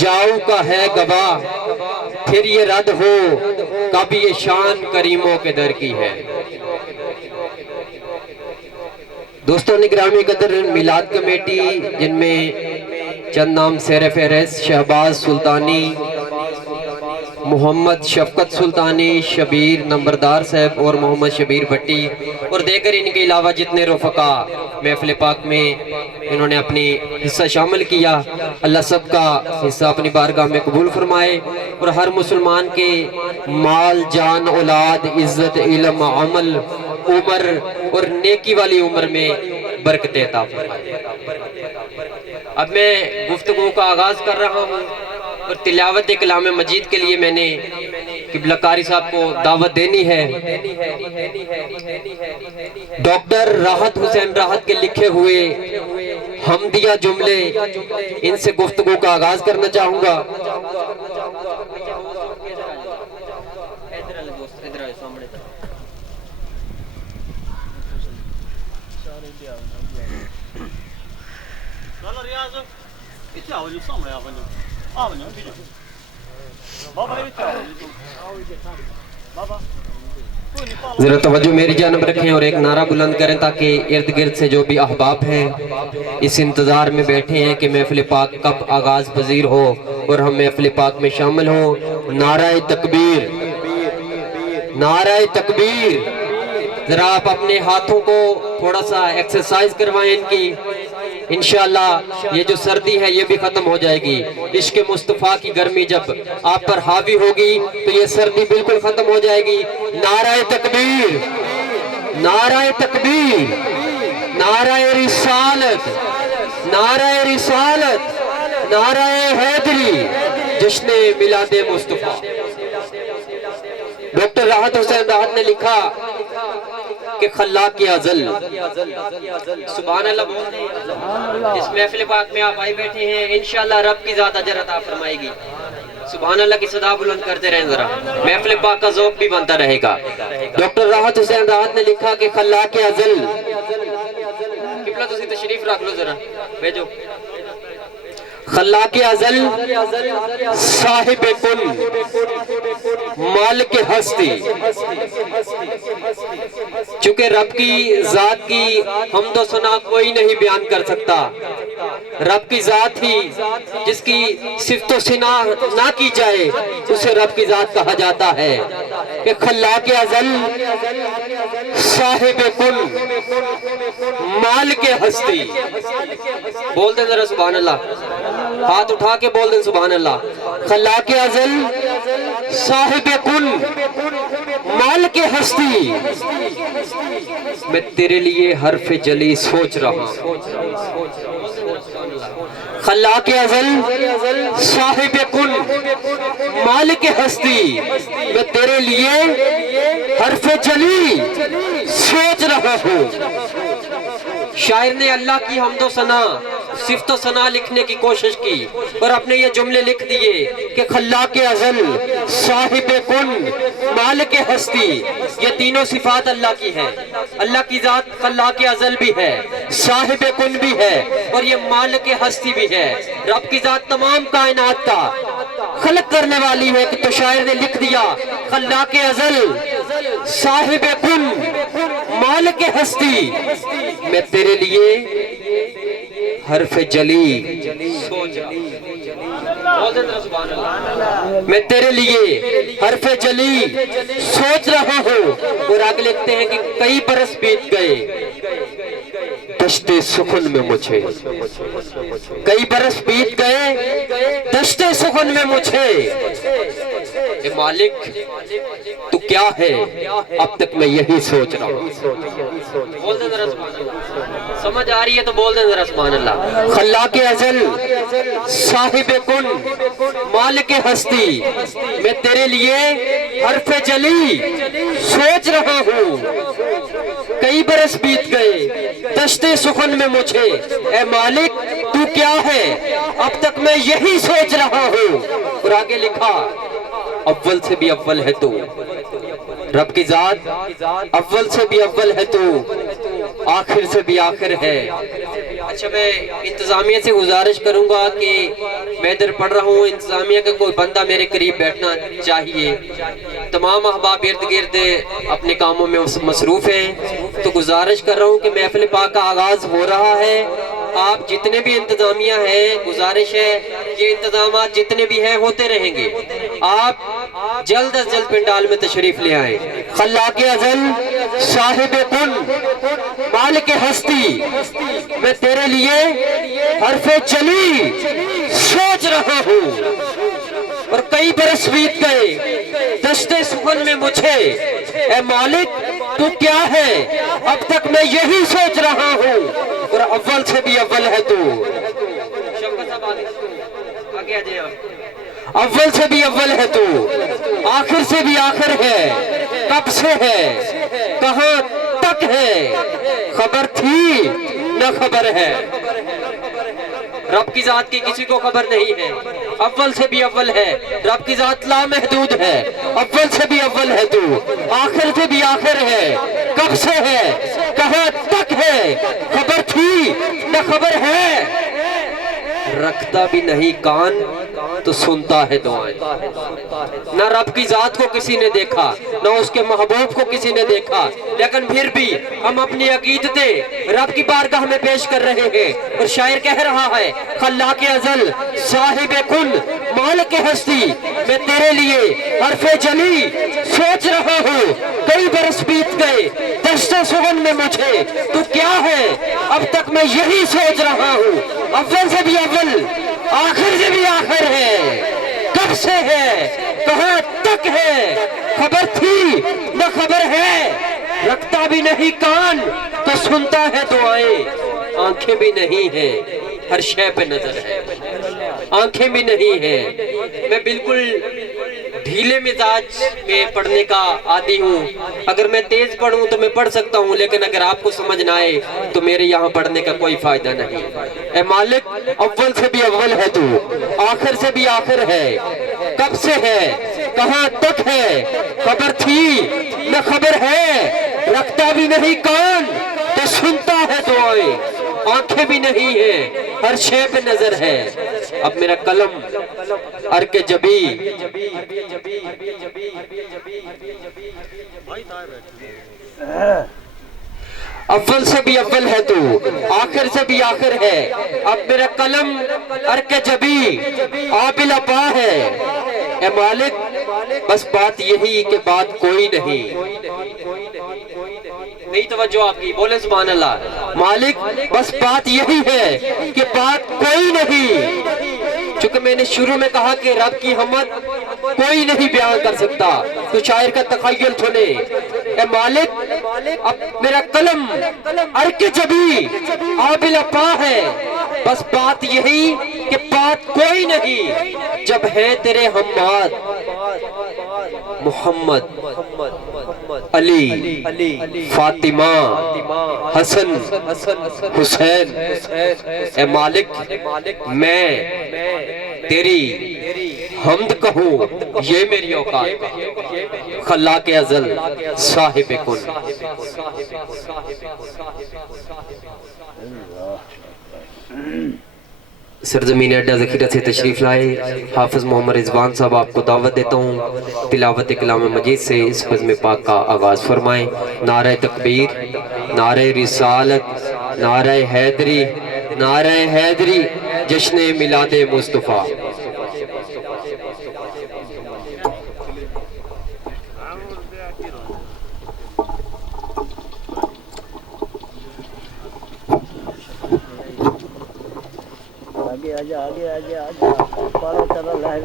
جاؤ کا ہے گواہ، پھر یہ رد ہو کب یہ شان کریموں کے در کی ہے۔ دوستان گرامی قدر، میلاد کمیٹی جن میں چند نام سیر فہرست شہباز سلطانی، محمد شفقت سلطانی، شبیر نمبردار صاحب اور محمد شبیر بھٹی، اور دیگر ان کے علاوہ جتنے رفقا محفل پاک میں انہوں نے اپنی حصہ شامل کیا، اللہ سب کا حصہ اپنی بارگاہ میں قبول فرمائے، اور ہر مسلمان کے مال جان اولاد عزت علم عمل عمر اور نیکی والی عمر میں برکت عطا فرمائے۔ اب میں گفتگو کا آغاز کر رہا ہوں، اور تلاوت کلام مجید کے لیے میں نے قبلہ قاری صاحب کو دعوت دینی ہے۔ ڈاکٹر راحت حسین راحت کے لکھے ہوئے حمدیہ جملے، ان سے گفتگو کا آغاز کرنا چاہوں گا۔ ذرا توجہ میری جانب رکھیں اور ایک نعرہ بلند کریں تاکہ ارد گرد سے جو بھی احباب ہیں اس انتظار میں بیٹھے ہیں کہ محفل پاک کب آغاز پذیر ہو اور ہم محفل پاک میں شامل ہوں۔ نعرہ تکبیر، نعرہ تکبیر۔ ذرا آپ اپنے ہاتھوں کو تھوڑا سا ایکسرسائز کروائیں ان کی، انشاءاللہ یہ جو سردی ہے یہ بھی ختم ہو جائے گی۔ عشق مصطفیٰ کی گرمی جب آپ پر حاوی ہوگی تو یہ سردی بالکل ختم ہو جائے گی۔ نعرہ تکبیر، نعرہ تکبیر، نعرہ رسالت، نعرہ رسالت، نعرہ حیدری، جشن میلاد مصطفیٰ۔ ڈاکٹر راحت حسین راحت نے لکھا کہ خلاق ازل، سبحان اللہ بولتے ہیں۔ اس محفل پاک میں آپ آئے بیٹھے ہیں، انشاءاللہ رب کی ذات اجر عطا فرمائے گی۔ سبحان اللہ کی صدا بلند کرتے رہیں، ذرا محفل پاک کا ذوق بھی بنتا رہے گا۔ ڈاکٹر راحت حسین راحت نے لکھا کہ خلاق ازل، قبلہ تسی تشریف رکھ لو ذرا بھیجو۔ خلاق ازل صاحب کن مالک ہستی، چونکہ رب کی ذات کی حمد و ثنا کوئی نہیں بیان کر سکتا۔ رب کی ذات ہی جس کی صفت و ثنا نہ کی جائے اسے رب کی ذات کہا جاتا ہے کہ خلاق ازل صاحب کن مالک ہستی۔ بول دیں ذرا سبحان اللہ، ہاتھ اٹھا کے بول دیں سبحان اللہ۔ خلاق ازل صاحب کن مالک ہستی، میں تیرے لیے حرف جلی سوچ رہا ہوں۔ خلاق ازل صاحب کن مالک ہستی، میں تیرے لیے حرف جلی سوچ رہا ہوں۔ شاعر نے اللہ کی حمد و ثنا صفت و ثنا لکھنے کی کوشش کی اور اپنے یہ جملے لکھ دیے کہ خلاق ازل صاحب کن مالک ہستی، یہ تینوں صفات اللہ کی ہیں۔ اللہ کی ذات خلاق ازل بھی ہے، صاحب کن بھی ہے اور یہ مالک ہستی بھی ہے۔ رب کی ذات تمام کائنات کا خلق کرنے والی ہے، تو شاعر نے لکھ دیا خلاق ازل صاحب کن مالک ہستی، میں تیرے لیے حرف جلی سوچ رہا ہوں، میں تیرے لیے حرف جلی سوچ رہا ہوں۔ اور آگے لکھتے ہیں کہ کئی برس بیت گئے دشت سخن میں مجھے، کئی برس بیت گئے دشت سخن میں مجھے، اے مالک تو کیا ہے اب تک میں یہی سوچ رہا ہوں۔ بول دیں ذرا سبحان اللہ، سمجھ آ رہی ہے تو بول دیں ذرا سبحان اللہ۔ خلاق ازل صاحب کن مالک ہستی، میں تیرے لیے حرف جلی سوچ رہا ہوں۔ کئی برس بیت گئے دشت سخن میں مجھے، اے مالک تو کیا ہے اب تک میں یہی سوچ رہا ہوں۔ اور آگے لکھا اول سے بھی اول ہے تو، رب کی ذات اول سے بھی اول ہے تو، آخر سے بھی آخر ہے۔ اچھا میں انتظامیہ سے گزارش کروں گا کہ میں ادھر پڑھ رہا ہوں، انتظامیہ کا کوئی بندہ میرے قریب بیٹھنا چاہیے. تمام احباب ارد گرد اپنے کاموں میں مصروف ہیں، تو گزارش کر رہا ہوں کہ محفل پاک کا آغاز ہو رہا ہے. آپ جتنے بھی انتظامیہ ہیں، گزارش ہے یہ انتظامات جتنے بھی ہیں ہوتے رہیں گے. آپ جلد از جلد پنڈال میں تشریف لے آئیں. خلاق ازل، صاحب کن، مالک ہستی، میں تیرے لیے حرف جلی سوچ رہا ہوں، اور کئی برس بیت گئے دشت سخن میں مجھے. اے مالک تو کیا ہے، اب تک میں یہی سوچ رہا ہوں، اور اول سے بھی اول ہے تو. اول سے بھی اول ہے تو، آخر سے بھی آخر ہے. کب سے ہے، کہاں تک ہے، خبر تھی نہ خبر ہے. رب کی ذات کی کسی کو خبر نہیں ہے، اول سے بھی اول ہے. رب کی ذات لامحدود ہے، اول سے بھی اول ہے تو، آخر سے بھی آخر ہے. کب سے ہے، کہاں تک ہے، خبر تھی نہ خبر ہے. رکھتا بھی نہیں کان تو سنتا ہے دعائیں. نہ رب کی ذات کو کسی نے دیکھا، نہ اس کے محبوب کو کسی نے دیکھا، لیکن پھر بھی ہم اپنی عقیدتیں رب کی بارگاہ میں پیش کر رہے ہیں. اور شاعر کہہ رہا ہے، خلاق ازل، صاحب کن، مالک ہستی، میں تیرے لیے حرف جلی سوچ رہا ہوں. کئی برس بیت گئے دشت سخن میں مجھے، تو کیا ہے، اب تک میں یہی سوچ رہا ہوں. اول سے بھی اول، آخر سے بھی آخر ہے. کب سے ہے، کہاں تک ہے، خبر تھی نہ خبر ہے. رکھتا بھی نہیں کان تو سنتا ہے دعائیں. آنکھیں بھی نہیں ہیں، ہر شے پہ نظر ہے. آنکھیں بھی نہیں ہیں. میں بالکل ڈھیلے مزاج میں پڑھنے کا عادی ہوں. اگر میں تیز پڑھوں تو میں پڑھ سکتا ہوں، لیکن اگر آپ کو سمجھ نہ آئے تو میرے یہاں پڑھنے کا کوئی فائدہ نہیں. اے مالک اول سے بھی اول ہے تو، آخر سے بھی آخر ہے. کب سے ہے، کہاں تک ہے، خبر تھی نہ خبر ہے. رکھتا بھی نہیں کان تو سنتا ہے دعائیں. آنکھیں بھی نہیں ہیں، ہر شے پہ نظر ہے. اب میرا قلم ارک جبی اول سے بھی اول ہے تو، آخر سے بھی آخر ہے. اب میرا قلم ارک جبی آبل اپا ہے. اے مالک بس بات یہی کہ بات کوئی نہیں. نہیں توجہ آپ کی، بولے سبحان اللہ. مالک بس بات یہی ہے کہ بات کوئی نہیں. چونکہ میں نے شروع میں کہا کہ رب کی حمد کوئی نہیں بیان کر سکتا، تو شاعر کا تخیل سنے. اے مالک اب میرا قلم ارک جبی آبل اپا ہے. بس بات یہی کہ بات کوئی نہیں. جب ہے تیرے حماد محمد، علی، فاطمہ، حسن، حسین. اے مالک میں تیری حمد کہوں یہ میری اوقات. خلاق ازل، صاحب کن. سرزمین اڈا ذخیرہ سے تشریف لائے حافظ محمد رضوان صاحب آپ کو دعوت دیتا ہوں تلاوت کلام مجید سے اس بزم پاک کا آغاز فرمائیں. نعرہ تکبیر، نعرہ رسالت، نعرہ حیدری، نعرہ حیدری، جشن میلاد مصطفیٰ. آگے آجا آگے آجا آجا پارا چلا لائے